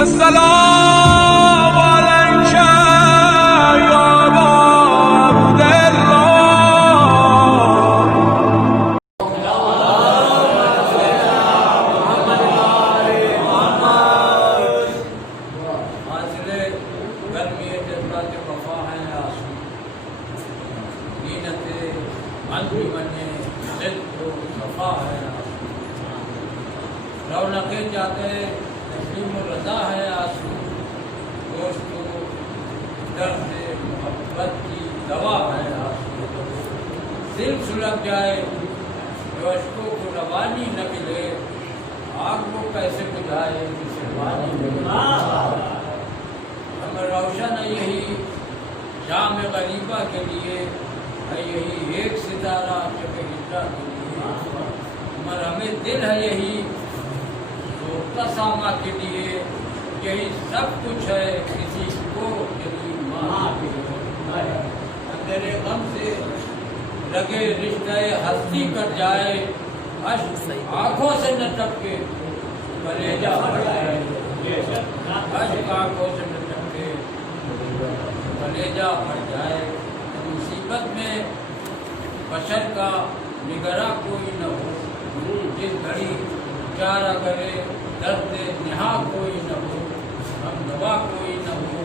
السلام عليك يا أبا عبد رونقیں جاتے تسلیم الرضا ہے آنسو، دوست درد محبت کی دوا ہے آنسو، دل سلگ جائے جو اشکوں کو روانی نہ ملے، آگ وہ کیسے بجھائے جسے پانی ملے۔ ہم روشن ہے یہی شام غریبہ کے لیے، ہے یہی ایک ستارہ شب ہجرہ کے لیے، مگر ہمیں دل ہے یہی ساما کے لیے، یہی سب کچھ ہے کسی کو تیری ماں کے لیے۔ تیرے غم سے لگے رشتہ ہستی کٹ جائے، اشک آنکھوں سے نہ ٹپکے کلیجہ پھٹ جائے، اشک آنکھوں سے نہ ٹپکے کلیجہ پھٹ جائے۔ مصیبت میں بشر کا نگراں کوئی نہ ہو، جس گھڑی چارہ کرے درد نہا کوئی نہ ہو، ہم دوا کوئی نہ ہو،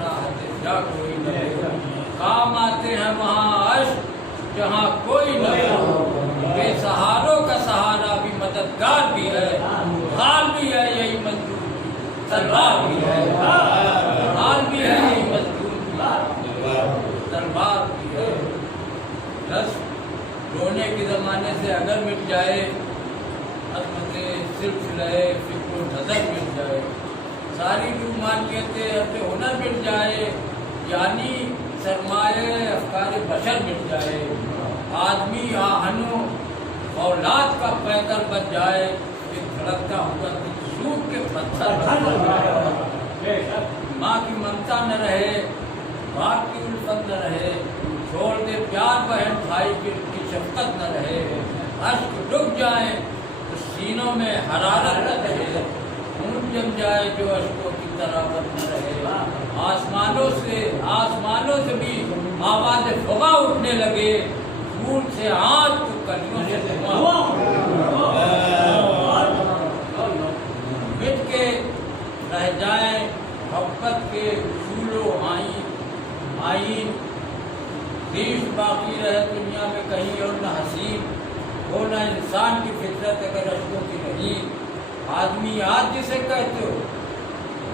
راحت جا کوئی نہ ہو۔ کام آتے ہیں وہاں عشق جہاں کوئی نہ ہو، بے سہاروں کا سہارا بھی مددگار بھی ہے، حال بھی ہے یہی مظلوم تلوار بھی ہے، حال بھی ہے یہی مظلوم تلوار بھی ہے۔ بس رونے کے زمانے سے اگر مٹ جائے، عظمت سلسلہ فکر و نظر مٹ جائے، ساری رومانیت اپنے ہنر مٹ جائے، یعنی سرمایہ افکار بشر مٹ جائے، آدمی آہنوں اولاد کا پیکر بن جائے، ایک دھڑکتا ہوا دل سوکھ کے پتھر بن جائے، ماں کی ممتا نہ رہے، باپ کی الفت نہ رہے، چھوڑ دے پیار بہن بھائی کی شفقت نہ رہے، اشک ڈوب جائیں سینوں میں حرارت نہ رہے، خون جم جائے جو اشکوں کی طراوت نہ رہے، آسمانوں سے بھی آواز فغاں اٹھنے لگے، پھول سے آج تو کلیوں سے مٹ کے رہ جائیں محبت کے اصول و آئین، ریش باقی رہے دنیا میں کہیں اور نہ حسین، ہونا انسان کی فطرت اگر اشکوں کی نہیں، آدمی آج جسے کہتے ہو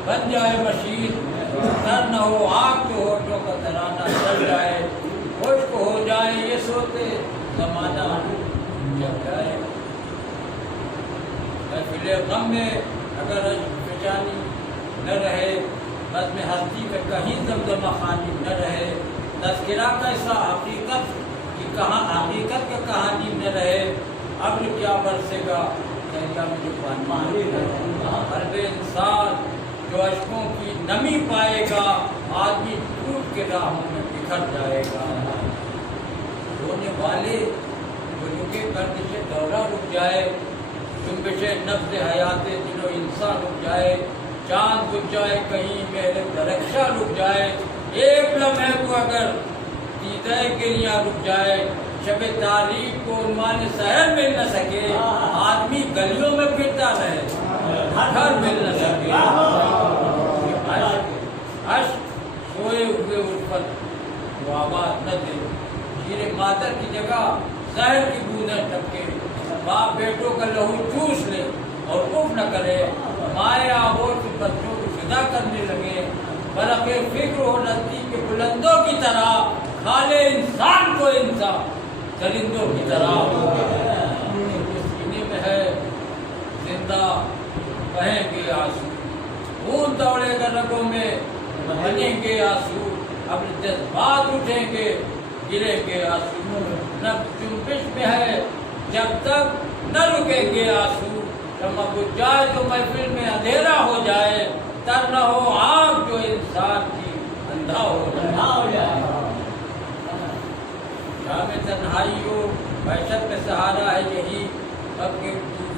بن جائے مشیر، ڈر نہ ہو آگ کے ہوٹوں کا ترانہ چل جائے، خشک ہو جائے یہ سوتے زمانہ جب جائے۔ محفل غم میں اگر اشک فشانی نہ رہے، بزم ہستی میں کہیں زمزمہ خوانی نہ رہے، تذکرہ کیسا حقیقت کا کہانی نہ رہے، ابر کیا برسے گا دریا میں جو پانی رہے، قلب انسان جو اشکوں کی نمی پائے گا، آدمی ٹوٹ کے راہوں میں بکھر جائے گا۔ رونے والے جو رکے گردش دورہ رک جائے، جنبش نفس حیات دل و انسان رک جائے، چاند رک جائے کہیں مہر درخشاں رک جائے، ایک لمحے کو اگر دیدہ گریہ رک جائے، شب تاریخ کو عنوان سحر مل نہ سکے، آدمی گلیوں میں پھرتا رہے گھر مل نہ سکے، عشق سوئے ہوئے الفت وہ آواز نہ دے، شیر مادر کی جگہ زہر کی بوندیں ٹپکے، باپ بیٹوں کا لہو چوس لے اور اف نہ کرے، مائیں آبور کے بچوں کو فدا کرنے لگے، برق فکر ہو نزدیک کے بلندوں کی طرح، کھالے انسان کو انسان درندوں کی طرح، سینے میں ہے زندہ بہیں گے آنسو، خون دوڑے گا رگوں میں بنیں گے آنسو، اپنے جذبات اٹھیں گے گریں گے آنسو، نہ جنبش میں ہے جب تک نہ رکیں گے آنسو، شمع بجھ جائے تو محفل میں اندھیرا ہو جائے، تر نہ ہو آگ جو انسان کی اندھا ہو جائے۔ شام تنہائی ہو وحشت میں سہارا ہے یہی، اب کے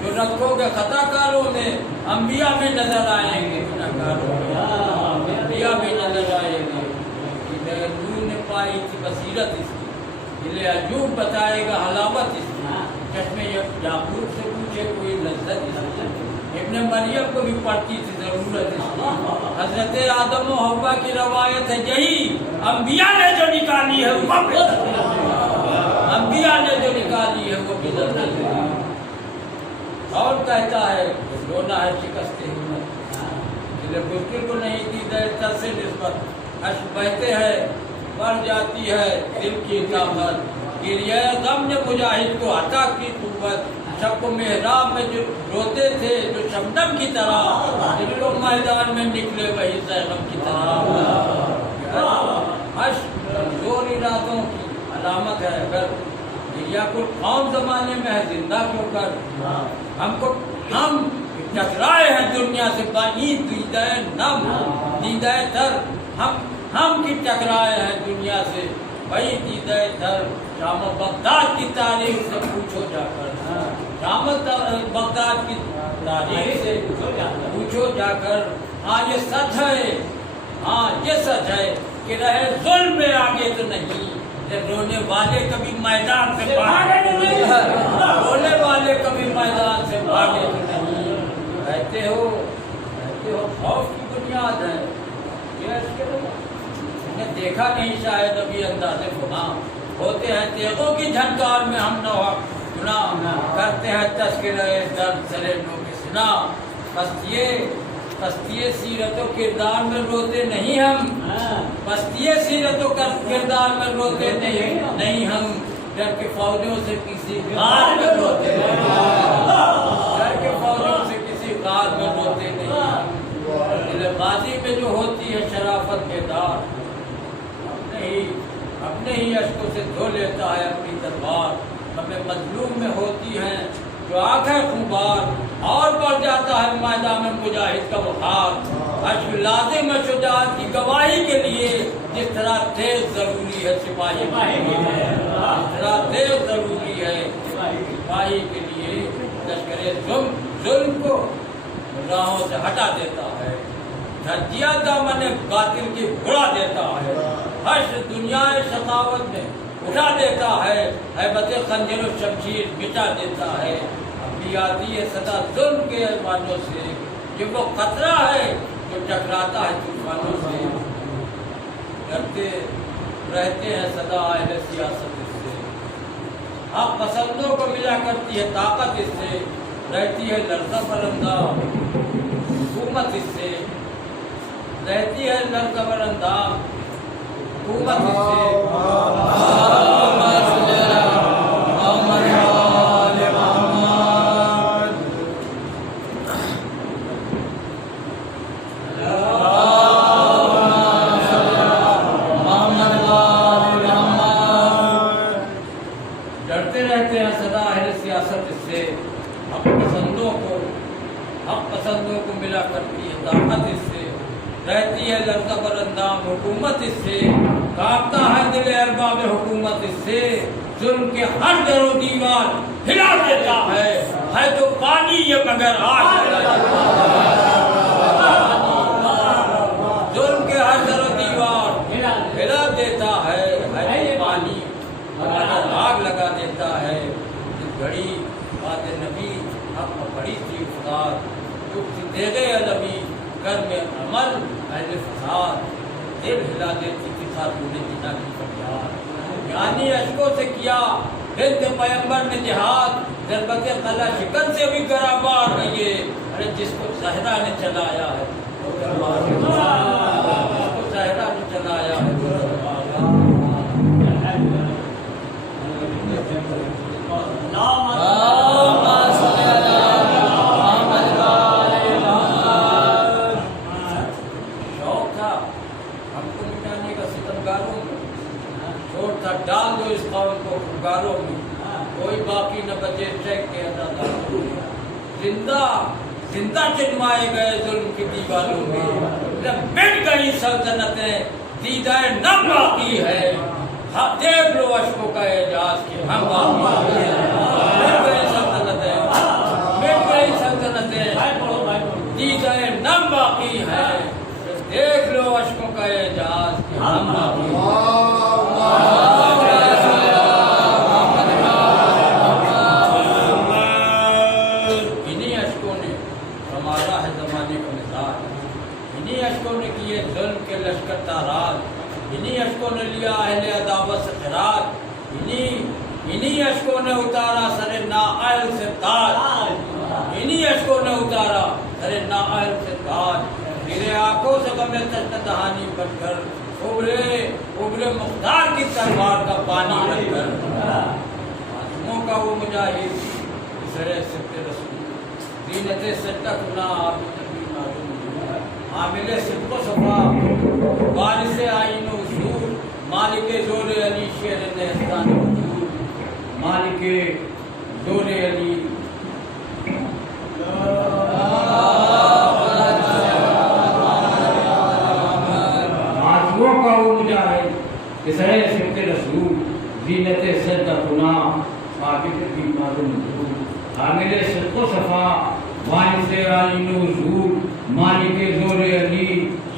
جو رکھو گے خطا کاروں میں، انبیاء میں نظر آئیں گے، گناہگاروں میں انبیاء میں نظر آئیں گے۔ نور نے پائی تھی بصیرت اس کی، دل عجوب بتائے گا حلاوت اس کی، چشمے یعقوب سے پوچھے کوئی لذت اس کی، ابن مریم کو بھی پڑتی تھی ضرورت اس کی۔ حضرت آدم و حوا کی روایت ہے یہی، انبیاء نے جو نکالی ہے وہ بھی انبیاء نے جو نکالی ہے وہ بھی لذت ہے۔ اور کہتا ہے رونا ہے شکست ہمت، دل مشکل کو نہیں دی در سے نسبت، اشک بہتے ہیں بڑھ جاتی ہے دل کی طاقت، گریہ غم نے مجاہد کو عطا کی قوت، شب و محراب میں جو روتے تھے جو شبنم کی طرح، دل و میدان میں نکلے وہی زینب کی طرح۔ اشک کمزور ارادوں کی علامت ہے، اگر دریا کو قوم زمانے میں ہے زندہ کیوں کر، ہم ٹکرائے ہیں دنیا سے بانی دیدہ نم دیدہ تر، ہم کی ٹکرائے ہیں دنیا سے بھائی دیدہ تر۔ شام و بغداد کی تاریخ سے پوچھو جا کر، شام بغداد کی تاریخ سے پوچھو جا کر، ہاں یہ سچ ہے، ہاں یہ سچ ہے کہ رہے ظلم میں آگے تو نہیں، رونے والے کبھی میدان سے بھاگے رونے والے کبھی میدان سے بھاگے تو نہیں، کہتے ہو خوف کی بنیاد ہے نے دیکھا نہیں شاید ابھی اندازے گناہ، ہوتے ہیں تیغوں کی جھنکار میں ہم نوا گناہ، کرتے ہیں تذکرہ درد سرے نو کے سنا، پستی سیرت و کردار میں روتے نہیں ہم، پستی سیرت و کردار میں روتے نہیں ہم، ڈر کے فوجوں سے کسی غار میں روتے نہیں، ڈر کے فوجوں سے کسی غار میں روتے نہیں، دل غازی میں جو ہوتی ہے شرافت کے دار، اپنے ہی اشکوں سے دھو لیتا ہے اپنی تلوار، ہمیں مظلوم میں ہوتی ہیں جو آنکھیں خونبار، اور بڑھ جاتا ہے میدان میں مجاہد کا بخار، اشک لازم ہے شجاعت کی گواہی کے لیے، جس طرح تیز ضروری ہے سپاہی کے لیے، جس طرح تیز ضروری ہے سپاہی کے لیے، لشکر ظلم کو راہوں سے ہٹا دیتا ہے، دھجیا دامن باطل کی اڑا دیتا ہے، حشر دنیا شقاوت میں اٹھا دیتا ہے، ہیبت خنجر و شمشیر مٹا دیتا ہے، ابھی آتی ہے صدا ظلم کے ایوانوں سے، یہ وہ خطرہ ہے جو ٹکراتا ہے طوفانوں سے، ڈرتے رہتے ہیں صدا اہل سیاست اس سے، حق پسندوں کو ملا کرتی ہے طاقت اس سے، رہتی ہے لرزہ برندہ حکومت اس سے، رہتی ہے لرزہ برندہ حکومت اس سے۔ ڈرتے رہتے ہیں سدا اہل سیاست اس سے، حق پسندوں کو ملا کرتی ہے طاقت اس سے، رہتی ہے لرزہ برندام حکومت اس سے، کانپتا ہے دل ارباب حکومت اس سے، ظلم کے ہر در و دیوار ہلا دیتا ہے تو پانی یہ مگر آگ ظلم کے ہر در و دیوار ہلا دیتا ہے تو پانی مگر آگ لگا دیتا ہے۔ اس گھڑی بات نبی حق میں بڑی تھی افتاد، دے گئے نبی گھر میں عمل اہل فساد، دل ہلا دیتی تھی خاتون جنا کی فریاد، یعنی اشکوں سے کیا بنت پیغمبر نے جہاد، ضربت قلعہ شکن سے بھی گرابار ہے یہ، ارے جس کو زہرا نے چلایا ہے وہ دربار، جس کو زہرا نے چلایا ہے وہ دربار۔ ڈال دو اس قوم کو خنگاروں میں، کوئی باقی نہ بچے چیک کے اداداروں میں، زندہ چنوائے گئے ظلم کی دیواروں میں، مٹ گئی سلطنتیں دیدہ نم باقی ہے، دیکھ لو اشکوں کا اعجاز کہ ہم باقی ہیں، مٹ گئی سلطنتیں کا اعجاز کہ ہم انہی اشکوں نے ہمارا ہے زمانے کا مزاج، انہی اشکوں نے کیے ظلم کے لشکر تارات، انہی اشکوں نے لیا اہل عداوت سے خراج، انہی اشکوں نے اتارا سر نااہل سے تاج، انہی اشکوں نے اتارا سر نااہل سے تاج، میرے آنکھوں سے غم تشنہ دہانی بن کر ابرے مختار کی تلوار کا پانی بن کر، معصوموں کا وہ مجاہد سرے سبت رسول، زینت سجدہ کنا آپ نبی معلوم، عامل صدق و صفا، وارث آئین و اصول، مالک زور علی شیر نیستان وجود، مالک زور علی معصوموں کا وہ مجاہد کہ سرے سبت رسول، زینت سجدہ کنا آپ نبی معلوم، عامل صدق و صفا، وارث آئین و اصول، مالک زور علی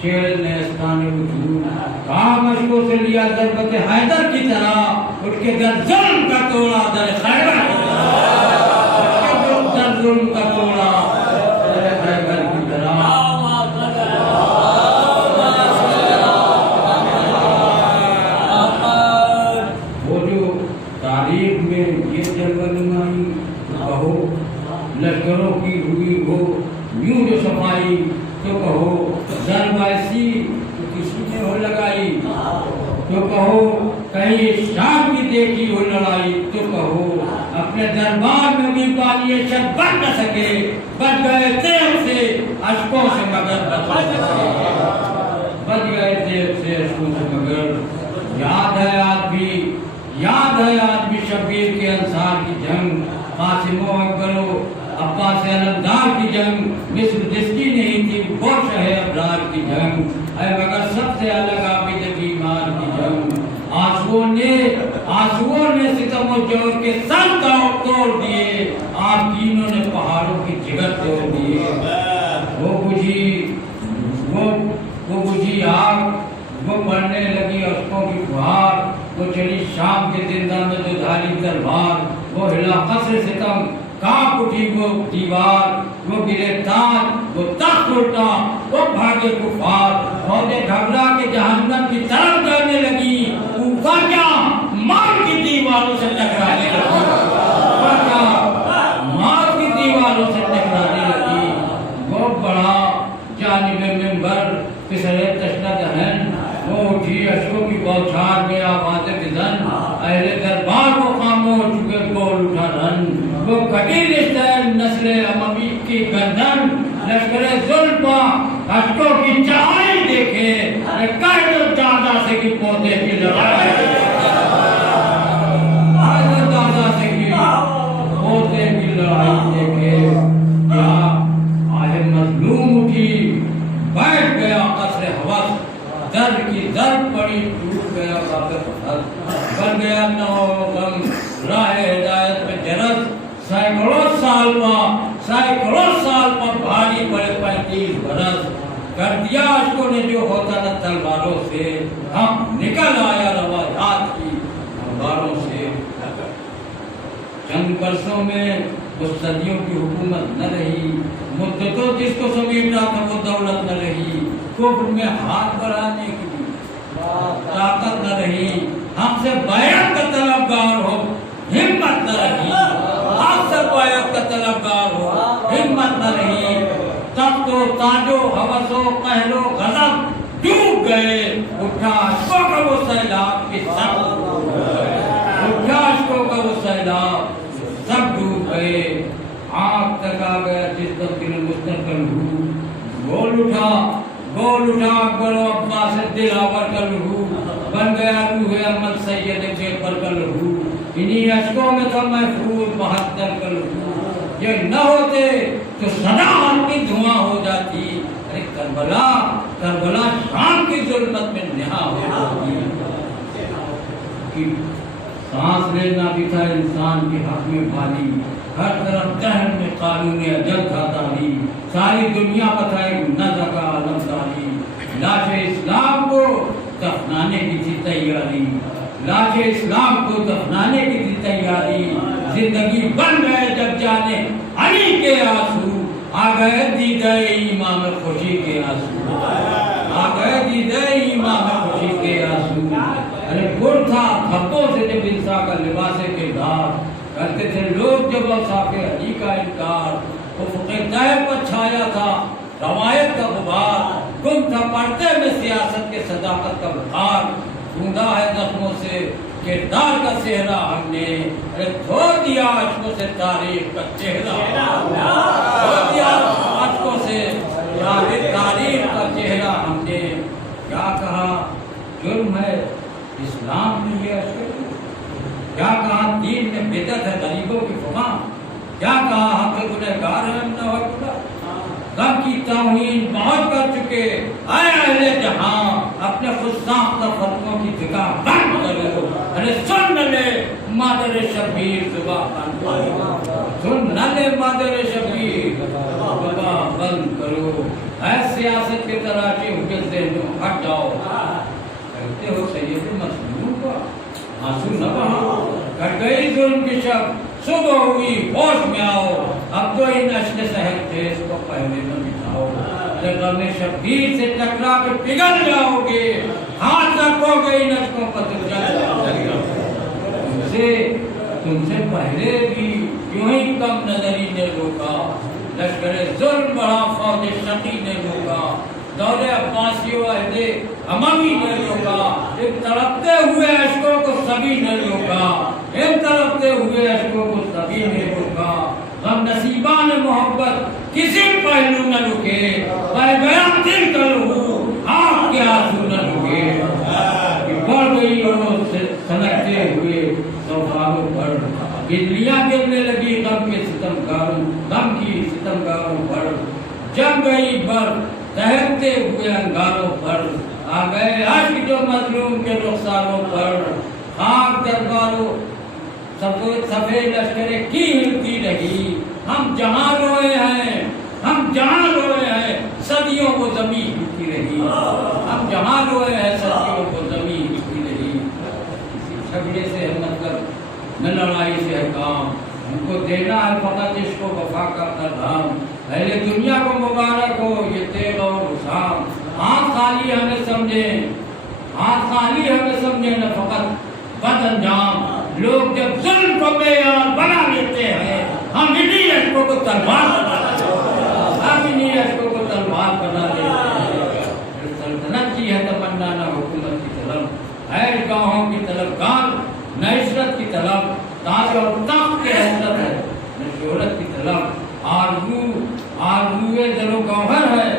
شیر نیستان وجود، کہاں مشکوں سے لیا ضربت حیدر کی طرح، اٹھ کے در ظلم کا توڑا در خیبر کی طرح، اٹھ کے در ظلم کا توڑا در خیبر کی طرح۔ وہ جو تاریخ میں یہ جلوہ نمائی کہو، لشکروں کی ہوئی ہو یوں جو صفائی، تو کہو ضرب ایسی تو کسی نے ہو لگائی، تو کہو کہیں شام کی دیکھی ہو لڑائی، تو کہو اپنے دربار میں بھی پانی شب بچ نہ سکے، بچ گئے تیغ سے اشکوں سے مگر بچ سکے، بچ گئے تیغ سے اشکوں سے مگر۔ یاد ہے آج بھی شبیر کے انصار کی جنگ، قاسم و اکبر و عباس علمدار کی جنگ، مصر جس کی نہیں تھی وہ شہ ابرار کی جنگ، اے مگر سب سے الگ عابد بیمار کی جنگ۔ آنسوؤں نے ستم و جور کے سر توڑ دیے، آگینوں نے پہاڑوں کی جگر توڑ دیے، وہ بجھی آگ، وہ بڑھنے لگی اشکوں کی فہار، وہ چلی شام کے زندہ میں جو دھاری تلوار، وہ ہلا قصر ستم کانپ اٹھی وہ دیوار، وہ گرے تاج وہ تخت الٹا، وہ بھاگے کفار، عہدے گھبرا کے جہنم کی طرف جانے لگی، اوپر کیا مار کی دیواروں سے ٹکرانے لگی، اوپر کیا مار کی دیواروں سے ٹکرانے لگی۔ وہ بڑا جانب منبر پسرے تشنہ دہن، وہ اٹھی اشکوں کی بوچھار میں آواز بزن، اہل دربار وہ خاموش چکے بول اٹھا رن، وہ کٹی رشتہ نسل اموی کی گردن، لشکر ظلم اشکوں کی چڑھائی دیکھے، کہہ دو دادا سے کہ پودے کی لڑائی، کہہ دو دادا سے کہ پودے کی لڑائی دیکھے، کیا آہ مظلوم اٹھی بیٹھ گیا قصر حوث، در کی در پڑی ٹوٹ گیا باب فضل، بن گیا نو غم راہ ہدایت میں جرس، سینکڑوں سال پر بھاری پڑے 35 برس، کر دیا اشکوں نے جو ہوتا نہ تلواروں سے، ہم نکل آیا روایات کی انباروں سے۔ چند برسوں میں اس صدیوں کی حکومت نہ رہی، مدتوں جس کو سمیٹا تھا وہ دولت نہ رہی، کفر میں ہاتھ بڑھانے کی طاقت نہ رہی، ہم سے بیعت کا طلبگار ہو ہمت نہ رہی، ہم سے بیعت کا طلبگار ہو ہمت نہ رہی، تخت و تاج و ہوس و قہر و غضب ڈوب گئے، اٹھا اشکوں کا وہ سیلاب کہ سب اٹھا اشکوں کا وہ سیلاب سب ڈوب گئے، آنکھ تک آ گیا جس دل مستقل ہو، بول اٹھا اکبر و عباس دلاور کا لہو، بن گیا روح احمد سید بے پر کا لہو، انہی اشکوں میں تھا محفوظ 72 کا لہو، یہ نہ ہوتے تو صدا ہم کی دھواں ہو جاتی، ارے کربلا شام کی ظلمت میں نہا ہو جاتی، سانس لینا بھی تھا انسان کے حق میں بھاری، ہر طرف جہل میں قانون اجل تھا داری، ساری دنیا کا تھا ایک نظر کا عالم داری، لاش اسلام کو دفنانے کی تھی تیاری، لاش اسلام کو دفنانے کی تھی تیاری، زندگی بن گئے جب جانے علی کے آنسو، آ گئے دیدہ امام خوشی کے آنسو، آ گئے دیدہ امام خوشی کے آنسو۔ ارے گر تھا تھپوں سے جب انسان کا لباس کردار، کرتے تھے لوگ جب اوصاف علی کا انکار، افق طیب پر چھایا تھا روایت کا غبار، گم تھا پردے میں سیاست کے صداقت کا بخار، ڈھونڈا ہے زخموں سے کردار کا صحرا ہم نے، دھو دیا اشکوں سے تاریخ کا چہرہ، دھو دیا اشکوں سے تاریخ کا چہرہ ہم نے۔ کیا کہا جرم ہے اسلام میں یہ اشک، کیا کہا دین میں بدعت ہے غریبوں کی فغاں، کیا کہا حق گنہگار ہے ہم نہ ہوگا، غم کی توہین بہت کر چکے اے اہل جہاں، اپنے خود ساختہ فتووں کی دکا بند کرو، ارے سن لے مادر شبیر زبان بند، سن لے مادر شبیر زبان بند کرو، اے سیاست کے تراشے ہوئے ذہنوں ہٹ جاؤ، کہتے ہو سید مظلوم کا آنسو نہ بہاؤ، کٹ گئی ظلم کی شب صبح ہوئی ہوش میں آؤ، اب تو ان اشک سحر تھے اس کو پہلے نہ مٹاؤ، ارے غم شبیر سے ٹکرا کر پگھل جاؤ گے، ہاتھ رکھو گے ان اشکوں پر تو جل جاؤ گے۔ تم سے پہلے بھی یوں ہی کم نظری نے روکا، لشکر ظلم بڑھا فوج شقی نے روکا، دور عباسی و عہد اموی نے روکا، ایک تڑپتے ہوئے اشکوں کو سبھی نے روکا، ایک تڑپتے ہوئے اشکوں کو سبھی نے روکا، غم نصیبان محبت کسی پہلو نہ رکے، بہ گیا دل کا لہو آنکھ کے آنسو نہ رکے، بڑھ گئی روز سنکتے ہوئے سوفاروں پر، بجلیاں گرنے لگی غم کے ستمگاروں، غم کی ستمگاروں پر، جم گئی برف تہتے ہوئے انگاروں پر، آ گئے عشق جو مظلوم کے رخساروں پر، خاک درباروں سفید لشکریں کی ہلتی رہی، ہم جہاں روئے ہیں، ہم جہاں روئے ہیں صدیوں کو زمین ہلتی رہی، ہم جہاں روئے ہیں صدیوں کو زمین ہلتی رہی۔ کسی جھگڑے سے ہے مطلب نہ لڑائی سے ہے کام، ہم کو دینا ہے فقط عشق و وفا کا پیغام، اہل دنیا کو مبارک ہو یہ تیغ اور حسام، ہاتھ خالی ہمیں سمجھیں، ہاتھ خالی ہمیں سمجھیں نہ فقط بد انجام، لوگ جب ظلم کو معیار بنا لیتے ہیں، ہم انہی اشکوں کو تلوار بنا لیتے ہیں، ہم انہی اشکوں کو تلوار بنا لیتے ہیں۔ سلطنت کی ہے تمنا نہ حکومت کی طلب، ہے گاہوں کی طلبگار نہ عشرت کی طلب، تاج اور تخت کی حسرت ہے نہ شہرت کی طلب، آرزوئے دل و گوہر ہے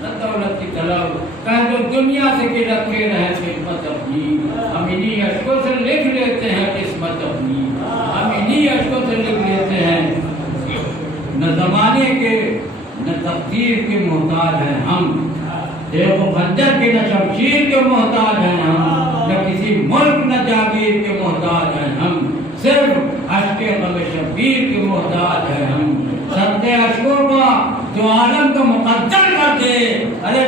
نہ دولت کی طلب، کہہ دو دنیا سے کہ رکھے رہے خدمت اپنی، ہم انہی اشکوں سے لکھ لیتے ہیں قسمت اپنی، ہم انہی اشکوں سے لکھ لیتے ہیں، نہ زمانے کے نہ تقدیر کے محتاج ہیں ہم، دیکھ و خنجر کے نہ شمشیر کے محتاج ہیں ہم، نہ کسی ملک نہ جاگیر کے محتاج ہیں ہم، صرف اشک غم شبیر کے محتاج ہیں ہم، صدقے اشکوں کا جو عالم کو مقدر کر دے، ارے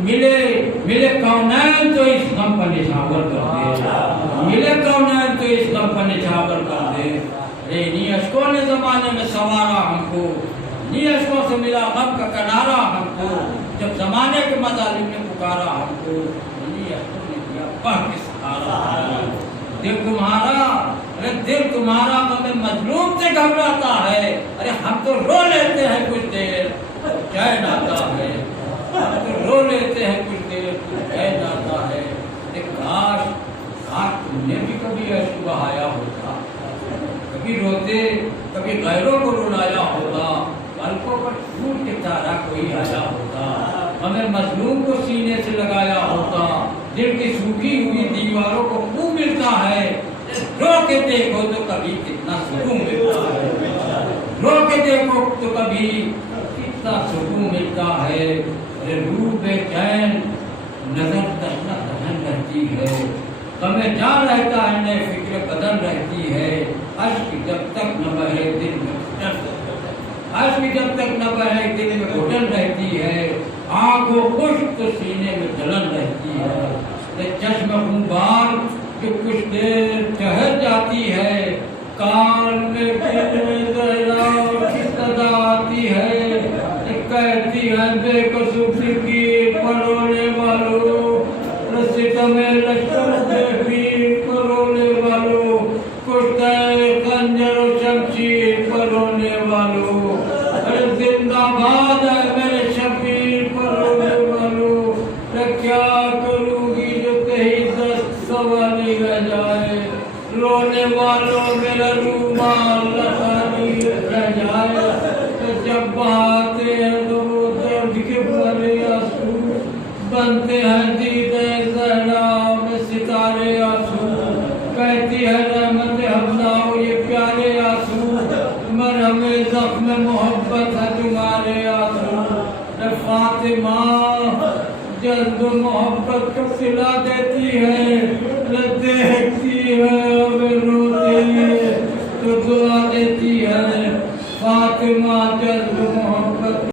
ملے کونین تو اس غم کا نچھاور کر دے، ملے کونین تو اس غم کا نچھاور کر دے، انہی اشکوں نے زمانے میں سوارا ہم کو، انہی اشکوں سے ملا غم کا کنارہ ہم کو، جب زمانے کے مظالم نے پکارا ہم کو، انہی اشکوں نے کیا پڑھ کے سہارا، دل تمہارا ارے دل تمہارا غم مظلوم سے گھبراتا ہے، ارے ہم تو رو لیتے ہیں کچھ دیر چین آتا ہے، ہم تو رو لیتے ہیں کچھ دیر چین آتا ہے، کاش تم نے بھی کبھی اشک بہایا ہوتا، کبھی روتے کبھی غیروں کو رلایا ہوتا، پلکوں پر ٹوٹ کے تارا کوئی آیا ہوتا، ہمیں مظلوم کو سینے سے لگایا ہوتا، دل کی سوکھی ہوئی دیواروں کو منہ ملتا ہے، رو کے دیکھو تو کبھی کتنا سکون ملتا ہے، رو کے دیکھو تو کبھی کتنا سکون ملتا ہے، روح بے چین نظر تشنا دہن رہتی ہے، غم جان رہتا ہے نئے فکر بدن رہتی ہے، اشک جب تک نہ بہے دل میں اشک جب تک نہ بہے دل میں گھٹن رہتی ہے، آنکھ و خشک تو سینے میں جلن رہتی ہے، چشم خونبار جو کچھ دیر ٹہر جاتی ہے، کان میں کی صدا آتی ہے، کہتی ہے بے قصور کی پرونے والوں، ستم لشکر بے پیر پرونے والوں، کشتے خنجر و شمشیر پرونے والوں، زندہ باد ہے میرے شبیر پرونے والوں، کیا کروں گی جو کہیں دست سوا نہیں رہ جائے، رونے والوں میرا رومال خالی رہ جائے، جب بہاتے ہیں تو وہ درد کے بھرے آنسو بنتے ہیں دیدے زہرا میں ستارے آنسو، کہتی ہے رحمت حفظہ یہ پیارے آنسو، مرہم زخم محبت ہے تمہارے آنسو، فاطمہ جذب محبت کو سلا دیتی ہے، دیکھتی ہے